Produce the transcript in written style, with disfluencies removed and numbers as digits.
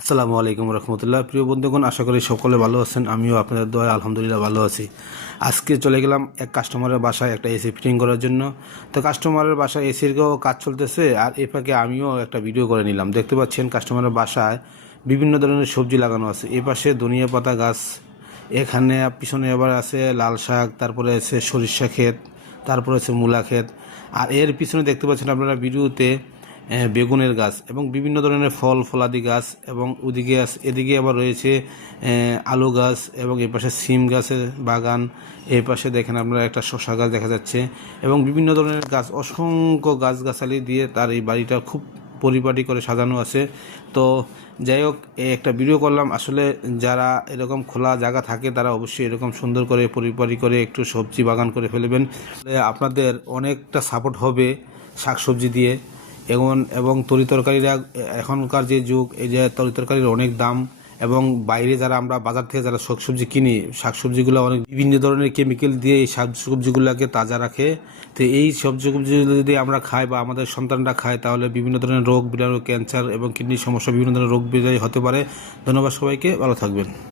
আসসালামু আলাইকুম রহমতুল্লাহ। প্রিয় বন্ধুগণ, আশা করি সকলে ভালো আছেন। আমিও আপনাদের দোয়ায় আলহামদুলিল্লাহ ভালো আছি। আজকে চলে গেলাম এক কাস্টমারের বাসায় একটা এসি ফিটিং করার জন্য। তো কাস্টমারের বাসায় এসিরও কাজ চলতেছে, আর এ ফাঁকে আমিও একটা ভিডিও করে নিলাম। দেখতে পাচ্ছেন কাস্টমারের বাসায় বিভিন্ন ধরনের সবজি লাগানো আছে। এ পাশে ধনিয়া পাতা গাছ, এখানে পিছনে আবার আছে লাল শাক, তারপরে আছে সরিষা ক্ষেত, তারপরে আছে মূলা ক্ষেত। আর এর পিছনে দেখতে পাচ্ছেন আপনারা ভিডিওতে বেগুনের গাছ এবং বিভিন্ন ধরনের ফল ফলাদি গাছ, এবং এদিকে আবার রয়েছে আলু গাছ, এবং এই পাশে সিম গাছের বাগান। এই পাশে দেখেন আপনারা একটা শসা গাছ দেখা যাচ্ছে, এবং বিভিন্ন ধরনের গাছ, অসংখ্য গাছগাছালি দিয়ে তার এই বাড়িটা খুব পরিপাটি করে সাজানো আছে। তো যাই হোক, একটা ভিডিও করলাম। আসলে যারা এরকম খোলা জায়গা থাকে তারা অবশ্যই এরকম সুন্দর করে পরিপাটি করে একটু সবজি বাগান করে ফেলবেন। আপনাদের অনেকটা সাপোর্ট হবে শাকসবজি দিয়ে। এবং তরিতরকারিরা, এখনকার যে যুগ, এই যে তরিতরকারির অনেক দাম, এবং বাইরে যারা আমরা বাজার থেকে যারা শাকসবজি কিনি, শাকসবজিগুলো অনেক বিভিন্ন ধরনের কেমিক্যাল দিয়ে এই শাকসবজিগুলোকে তাজা রাখে। তো এই সবজিগুলো যদি আমরা খাই বা আমাদের সন্তানরা খায়, তাহলে বিভিন্ন ধরনের রোগ, ক্যান্সার এবং কিডনির সমস্যা, বিভিন্ন ধরনের রোগ বিদায় হতে পারে। ধন্যবাদ সবাইকে, ভালো থাকবেন।